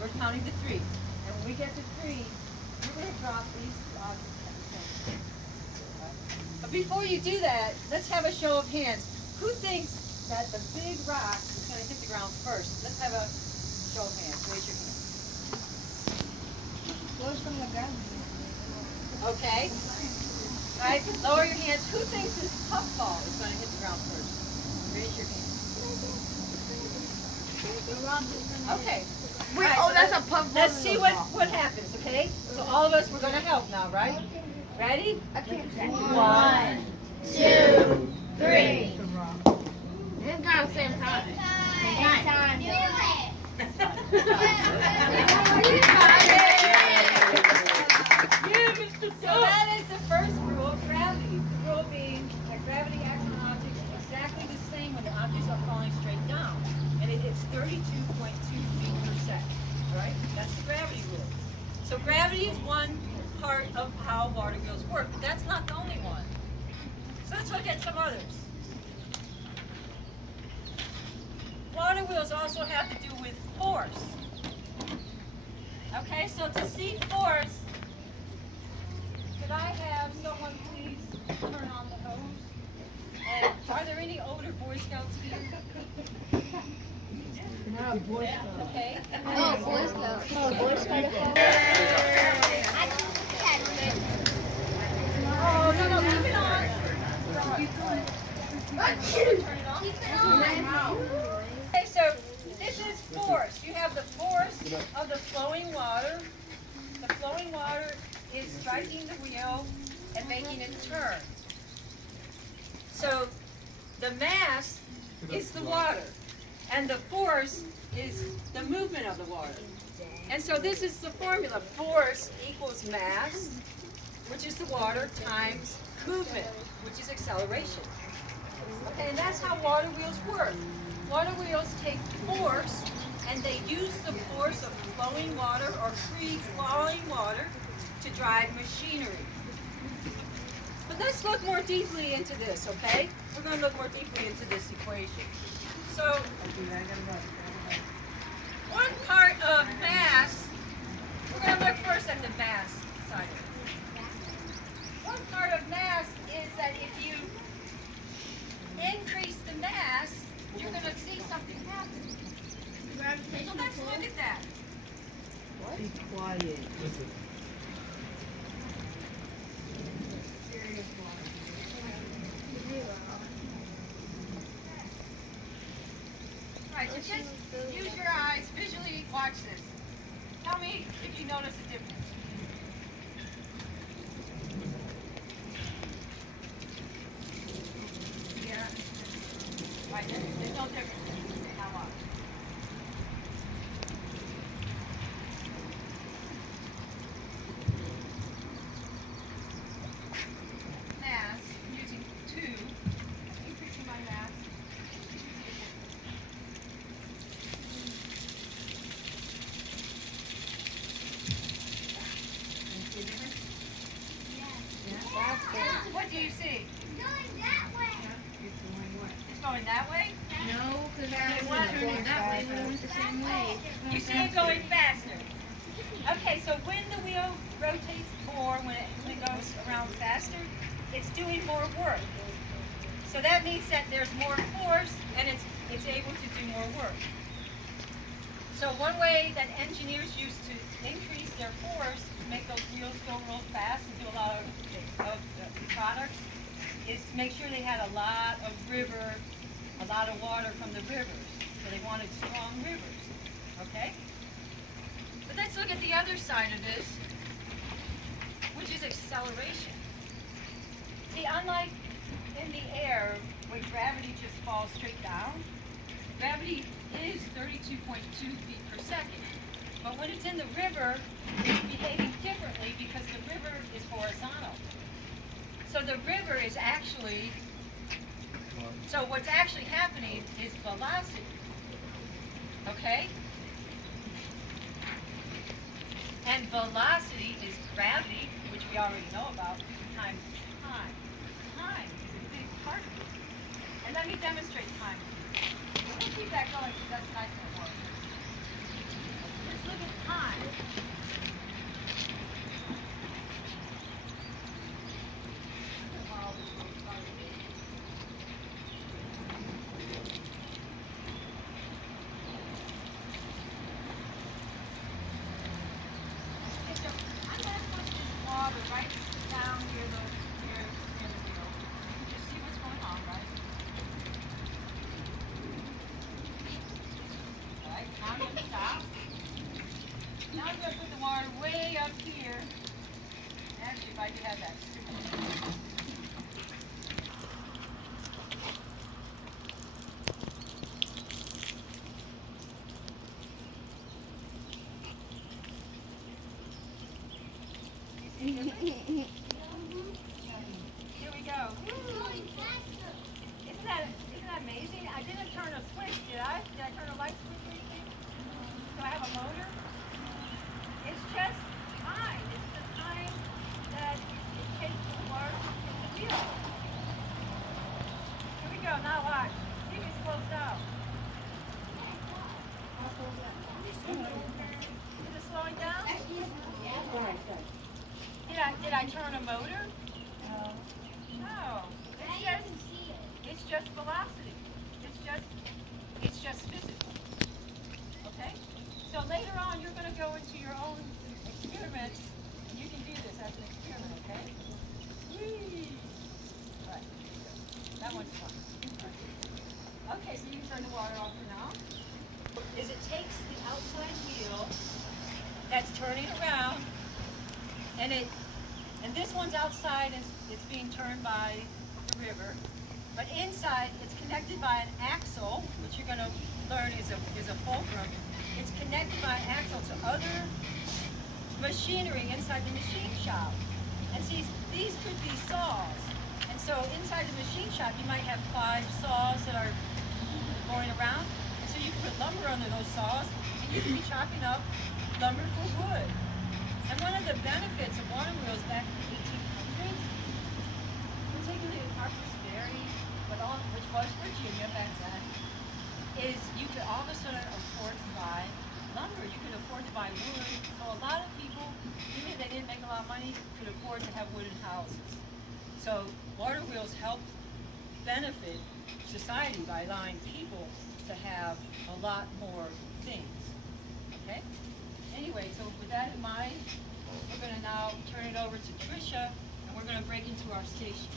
We're counting to 3. And when we get to 3, we're going to drop these objects at the same time. But before you do that, let's have a show of hands. Who thinks that the big rock is going to hit the ground first? Let's have a show of hands. Raise your hand. Okay. All right, lower your hands. Who thinks this puffball is going to hit the ground first? Raise your hand. Okay. Wait, right, oh, so that's a puffball. Let's see what happens, okay? So all of us, we're going to help now, right? Ready? 1, 2, 3. It's kind of the same time. So that is the first rule of gravity. The rule being that gravity acts on objects exactly the same when the objects are falling straight down. And it hits 32.2 feet per second. All right? That's the gravity rule. So gravity is one part of how water wheels work, but that's not the only one. So let's look at some others. Water wheels also have to do with force. Okay, so to see force, could I have someone please turn on the hose? And are there any older Boy Scouts here? No, Boy Scout. Okay. Oh, Boy Scout. Oh, Boy Scout. Oh, no, keep it on. Turn it on. Keep it on. Okay, so this is force. You have the force of the flowing water. The flowing water is striking the wheel and making it turn. So the mass is the water, and the force is the movement of the water. And so this is the formula. Force equals mass, which is the water, times movement, which is acceleration. Okay, and that's how water wheels work. Water wheels take force, and they use the force of flowing water or free-flowing water to drive machinery. But let's look more deeply into this, okay? We're going to look more deeply into this equation. So, one part of mass, we're going to look first at the mass side of it. One part of mass is that if you increase the mass, you're going to see something happen. So let's look at that. Be quiet. Right, so just use your eyes, visually watch this. Tell me if you notice a difference. Yeah. Right, there's no difference. How much? Mass, I'm using 2, increasing my mass. See the difference? Yeah. What do you see? It's going that way? No, because I was turning that way, but it went the same way. You see it going faster. Okay, so when the wheel rotates more, when it goes around faster, it's doing more work. So that means that there's more force and it's able to do more work. So one way that engineers use to increase their force to make those wheels go real fast and do a lot of products is to make sure they had a lot of water from the rivers. So they wanted strong rivers. Okay? But let's look at the other side of this, which is acceleration. See, unlike in the air, where gravity just falls straight down, gravity is 32.2 feet per second. But when it's in the river, it's behaving differently because the river is horizontal. So the river is actually, so what's actually happening is velocity. Okay? And velocity is gravity, which we already know about, times time. Time is a big part of it. And let me demonstrate time. Let's keep that going because that's nice and work. Let's look at way up here. Actually, if I could have that stupid. Here we go. Isn't that amazing? I didn't turn a switch, did I? Did I turn a light switch or anything? Do I have a motor? It's just time. It's the time that it takes the water to hit the wheel. Here we go. Now watch. See if it slows down. Is it slowing down? Did I turn a motor? No. It's just velocity. It's just physics. Okay? So later on you're going to go into your own experiments and you can do this as an experiment, okay? Whee! Right. That one's fun. Right. Okay, so you can turn the water off for now. Is it takes the outside wheel that's turning around and this one's outside and it's being turned by the river. But inside, it's connected by an axle, which you're going to learn is a fulcrum. It's connected by an axle to other machinery inside the machine shop. And see, these could be saws. And so inside the machine shop, you might have 5 saws that are going around. And so you can put lumber under those saws, and you can be chopping up lumber for wood. And one of the benefits of water wheels back in the 1800s, particularly in Harper's Ferry, which was Virginia back then, is you could all of a sudden afford to buy lumber. You could afford to buy wood. So a lot of people, even if they didn't make a lot of money, could afford to have wooden houses. So water wheels helped benefit society by allowing people to have a lot more things. Okay? Anyway, so with that in mind, we're going to now turn it over to Tricia, and we're going to break into our station.